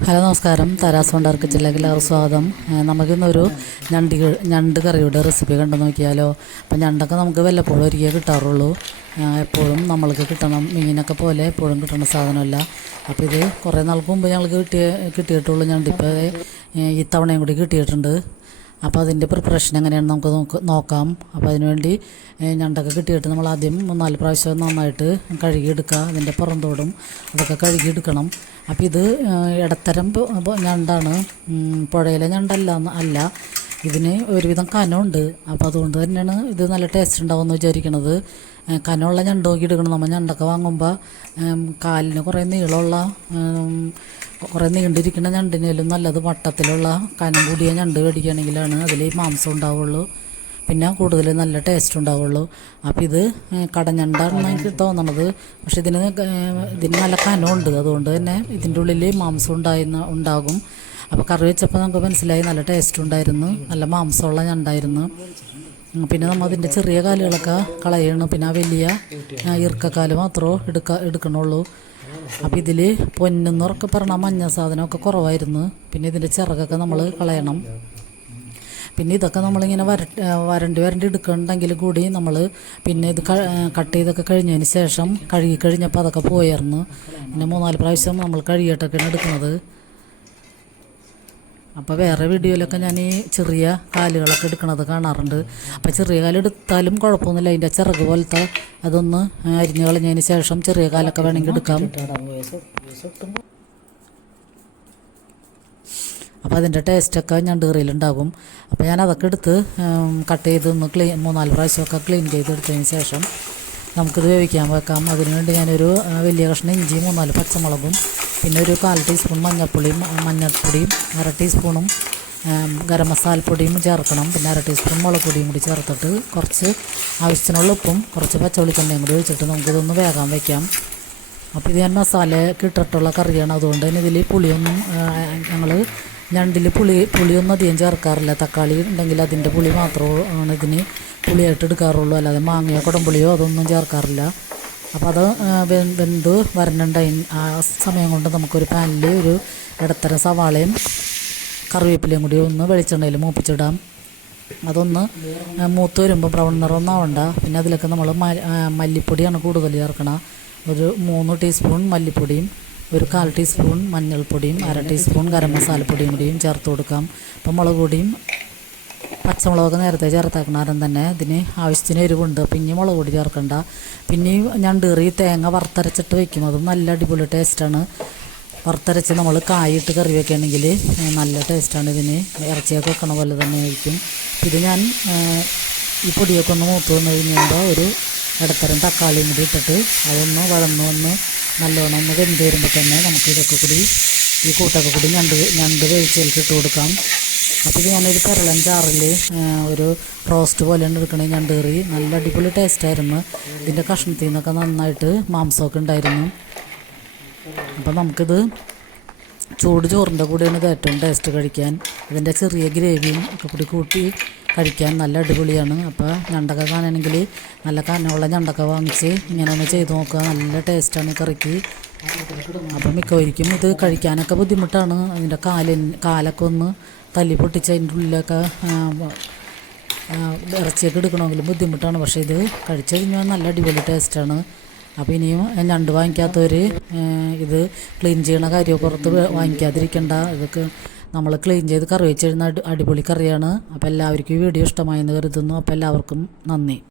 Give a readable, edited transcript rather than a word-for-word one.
Hello നമസ്കാരം. തരാസ് കൊണ്ടാർക്കിച്ചിലേക്ക് എല്ലാവർക്കും സ്വാഗതം. നമുക്കിന്നൊരു ഞണ്ട് കറിയുടെ റെസിപ്പി കണ്ടു നോക്കിയാലോ. അപ്പം ഞണ്ടൊക്കെ നമുക്ക് വല്ലപ്പോഴും ഒരിക്കലേ കിട്ടാറുള്ളൂ. എപ്പോഴും നമ്മൾക്ക് കിട്ടണം മീനൊക്കെ പോലെ എപ്പോഴും കിട്ടുന്ന സാധനമല്ല. അപ്പോൾ ഇത് കുറേ നാൾക്ക് മുമ്പ് ഞങ്ങൾക്ക് കിട്ടിയിട്ടുള്ളൂ. ഞണ്ടിപ്പോൾ ഈ തവണയും കൂടി കിട്ടിയിട്ടുണ്ട്. അപ്പോൾ അതിൻ്റെ പ്രിപ്പറേഷൻ എങ്ങനെയാണെന്ന് നമുക്ക് നോക്കാം. അപ്പോൾ അതിനുവേണ്ടി ഞണ്ടൊക്കെ കിട്ടിയിട്ട് നമ്മൾ ആദ്യം 3-4 പ്രാവശ്യം നന്നായിട്ട് കഴുകിയെടുക്കുക. അതിൻ്റെ പുറന്തോടും അതൊക്കെ കഴുകിയെടുക്കണം. അപ്പോൾ ഇത് ഇടത്തരം ഞണ്ടാണ്, പുഴയിലെ ഞണ്ടല്ല. ഇതിന് ഒരുവിധം കനമുണ്ട്. അപ്പോൾ അതുകൊണ്ട് തന്നെയാണ് ഇത് നല്ല ടേസ്റ്റ് ഉണ്ടാവുമെന്ന് വിചാരിക്കണത്. കനമുള്ള ഞണ്ട് നോക്കി എടുക്കണം. നമ്മൾ ഞണ്ടൊക്കെ വാങ്ങുമ്പോൾ കാലിന് കുറേ നീണ്ടിരിക്കുന്ന ഞണ്ടിനേലും നല്ലത് വട്ടത്തിലുള്ള കനം കൂടിയ ഞണ്ട് മേടിക്കുകയാണെങ്കിലാണ് അതിൽ മാംസം ഉണ്ടാവുള്ളൂ, പിന്നെ കൂടുതൽ നല്ല ടേസ്റ്റ് ഉണ്ടാവുള്ളൂ. അപ്പോൾ ഇത് കടഞ്ഞണ്ടാണെന്ന് എനിക്ക് തോന്നണത്. പക്ഷെ ഇതിന് നല്ല കനമുണ്ട്. അതുകൊണ്ട് തന്നെ ഇതിൻ്റെ ഉള്ളിൽ മാംസം ഉണ്ടാകും. അപ്പോൾ കറി വെച്ചപ്പോൾ നമുക്ക് മനസ്സിലായി നല്ല ടേസ്റ്റ് ഉണ്ടായിരുന്നു, നല്ല മാംസമുള്ള ഞണ്ടായിരുന്നു. പിന്നെ നമ്മൾ അതിൻ്റെ ചെറിയ കാലുകളൊക്കെ കളയണം. പിന്നെ ആ വലിയ ഇറുക്കക്കാല് മാത്രമേ എടുക്കണുള്ളൂ. അപ്പോൾ ഇതിൽ പൊന്നെന്നൊക്കെ പറഞ്ഞാൽ മഞ്ഞ സാധനമൊക്കെ കുറവായിരുന്നു. പിന്നെ ഇതിൻ്റെ ചിറകൊക്കെ നമ്മൾ കളയണം. പിന്നെ ഇതൊക്കെ നമ്മളിങ്ങനെ വരണ്ടി എടുക്കുന്നുണ്ടെങ്കിൽ കൂടി നമ്മൾ പിന്നെ ഇത് കട്ട് ചെയ്തൊക്കെ കഴിഞ്ഞതിന് ശേഷം കഴുകി കഴിഞ്ഞപ്പോൾ അതൊക്കെ പോയായിരുന്നു. പിന്നെ 3-4 പ്രാവശ്യം നമ്മൾ കഴുകിയിട്ടൊക്കെയാണ് എടുക്കുന്നത്. അപ്പോൾ വേറെ വീഡിയോയിലൊക്കെ ഞാൻ ഈ ചെറിയ കാലുകളൊക്കെ എടുക്കണത് കാണാറുണ്ട്. അപ്പോൾ ചെറിയ കാലെടുത്താലും കുഴപ്പമൊന്നുമില്ല. അതിൻ്റെ ചിറക് പോലത്തെ അതൊന്ന് അരിഞ്ഞ് കളഞ്ഞതിന് ശേഷം ചെറിയ കാലൊക്കെ വേണമെങ്കിൽ എടുക്കാം. അപ്പോൾ അതിൻ്റെ ടേസ്റ്റൊക്കെ ഞണ്ട് കറിയിലുണ്ടാകും. അപ്പോൾ ഞാനതൊക്കെ എടുത്ത് കട്ട് ചെയ്തൊന്ന് 3-4 പ്രാവശ്യമൊക്കെ ക്ലീൻ ചെയ്തെടുത്തതിന് ശേഷം നമുക്കിത് വേവിക്കാൻ വെക്കാം. അതിനുവേണ്ടി ഞാനൊരു വലിയ കഷ്ണം ഇഞ്ചി, 3-4 പച്ചമുളകും, പിന്നെ ഒരു 1/4 ടീസ്പൂൺ മഞ്ഞൾപ്പൊടിയും 1/2 ടീസ്പൂണും ഗരം മസാലപ്പൊടിയും ചേർക്കണം. പിന്നെ 1/2 ടീസ്പൂൺ മുളക് പൊടിയും കൂടി ചേർത്തിട്ട് കുറച്ച് ആവശ്യത്തിനുള്ള ഉപ്പും കുറച്ച് പച്ചവെളിച്ചെണ്ണയും കൂടി ഒഴിച്ചിട്ട് നമുക്കിതൊന്ന് വേഗം വയ്ക്കാം. അപ്പോൾ ഇത് ഞാൻ മസാലയൊക്കെ ഇട്ടിട്ടുള്ള കറിയാണ്. അതുകൊണ്ട് തന്നെ ഇതിൽ പുളിയൊന്നും ഞണ്ടിൽ പുളിയൊന്നും അധികം ചേർക്കാറില്ല. തക്കാളി ഉണ്ടെങ്കിൽ അതിൻ്റെ പുളി മാത്രമാണ് ഇതിന് പുളിയായിട്ട് എടുക്കാറുള്ളൂ. അല്ലാതെ മാങ്ങയോ കുടംപുളിയോ അതൊന്നും ചേർക്കാറില്ല. അപ്പോൾ അത് വെന്ത് വരണുണ്ടായി. ആ സമയം കൊണ്ട് നമുക്കൊരു പാനിൽ ഒരു ഇടത്തരം സവാളയും കറിവേപ്പിലയും കൂടി ഒന്ന് വെളിച്ചെണ്ണയിൽ മൂപ്പിച്ചിടാം. അതൊന്ന് മൂത്ത് വരുമ്പോൾ ബ്രൗൺ നിറമൊന്നും ആവണ്ട. പിന്നെ അതിലൊക്കെ നമ്മൾ മല്ലിപ്പൊടിയാണ് കൂടുതൽ ചേർക്കണം. ഒരു 3 ടീസ്പൂൺ മല്ലിപ്പൊടിയും ഒരു 1/4 ടീസ്പൂൺ മഞ്ഞൾപ്പൊടിയും 1/2 ടീസ്പൂൺ ഗരം മസാലപ്പൊടിയും കൂടിയും ചേർത്ത് കൊടുക്കാം. അപ്പം മുളക് പൊടിയും പച്ചമുളകൊക്കെ നേരത്തെ ചേർത്തേക്കണം തന്നെ. ഇതിന് ആവശ്യത്തിന് എരിവുണ്ട്. പിന്നെ മുളക് പൊടി ചേർക്കണ്ട. പിന്നെ ഞണ്ട് കറി തേങ്ങ വറുത്തരച്ചിട്ട് വയ്ക്കും. അതും നല്ല അടിപൊളി ടേസ്റ്റാണ്. വറുത്തരച്ച് നമ്മൾ കായിട്ട് കറി വയ്ക്കുകയാണെങ്കിൽ നല്ല ടേസ്റ്റാണ്. ഇതിന് ഇറച്ചിയൊക്കെ വെക്കണ പോലെ തന്നെ ആയിരിക്കും. ഇത് ഞാൻ ഈ പൊടിയൊക്കെ ഒന്ന് മൂത്ത് വന്നു കഴിയുമ്പോൾ ഒരു ഇടത്തരം തക്കാളിയും കൂടി ഇട്ടിട്ട് അതൊന്ന് വഴന്ന് നല്ലോണം ഒന്ന് വെന്ത് വരുമ്പോൾ തന്നെ നമുക്ക് ഇതൊക്കെ കൂടി ഈ കൂട്ടൊക്കെ കൂടി ഞണ്ട് വേവിച്ചതിലേക്ക് ഇട്ട് കൊടുക്കാം. അപ്പോൾ ഇത് ഞാനൊരു പെരളൻ ചാറിൽ ഒരു റോസ്റ്റ് പോലെയാണ് എടുക്കണേ. ഞണ്ട് കറി നല്ല അടിപൊളി ടേസ്റ്റായിരുന്നു. ഇതിൻ്റെ കഷ്ണത്തിൽ നിന്നൊക്കെ നന്നായിട്ട് മാംസമൊക്കെ ഉണ്ടായിരുന്നു. അപ്പോൾ നമുക്കിത് ചൂട് ചോറിൻ്റെ കൂടെയാണ് ഇത് ഏറ്റവും ടേസ്റ്റ് കഴിക്കാൻ. ഇതിൻ്റെ ചെറിയ ഗ്രേവിയും ഒക്കെ കൂടി കൂട്ടി കഴിക്കാൻ നല്ല അടിപൊളിയാണ്. അപ്പോൾ ഞണ്ടൊക്കെ കാണണമെങ്കിൽ നല്ല കനമുള്ള ഞണ്ടൊക്കെ വാങ്ങിച്ച് ഇങ്ങനെ ഒന്ന് ചെയ്ത് നോക്കുക. നല്ല ടേസ്റ്റാണ് കറിക്ക്. അപ്പം മിക്കവരിക്കും ഇത് കഴിക്കാനൊക്കെ ബുദ്ധിമുട്ടാണ്. അതിൻ്റെ കാലൊക്കെ ഒന്ന് തല്ലി പൊട്ടിച്ച് അതിൻ്റെ ഉള്ളിലൊക്കെ ഇറച്ചിയൊക്കെ എടുക്കണമെങ്കിലും ബുദ്ധിമുട്ടാണ്. പക്ഷേ ഇത് കഴിച്ചു കഴിഞ്ഞാൽ നല്ല അടിപൊളി ടേസ്റ്റാണ്. അപ്പോൾ ഇനിയും ഞണ്ട് വാങ്ങിക്കാത്തവർ ഇത് ക്ലീൻ ചെയ്യണ കാര്യം പുറത്ത് വാങ്ങിക്കാതിരിക്കേണ്ട. ഇതൊക്കെ നമ്മൾ ക്ലീൻ ചെയ്ത് കറി വെച്ചിരുന്ന അടിപൊളി കറിയാണ്. അപ്പോൾ എല്ലാവർക്കും ഈ വീഡിയോ ഇഷ്ടമായെന്ന് കരുതുന്നു. അപ്പോൾ എല്ലാവർക്കും നന്ദി.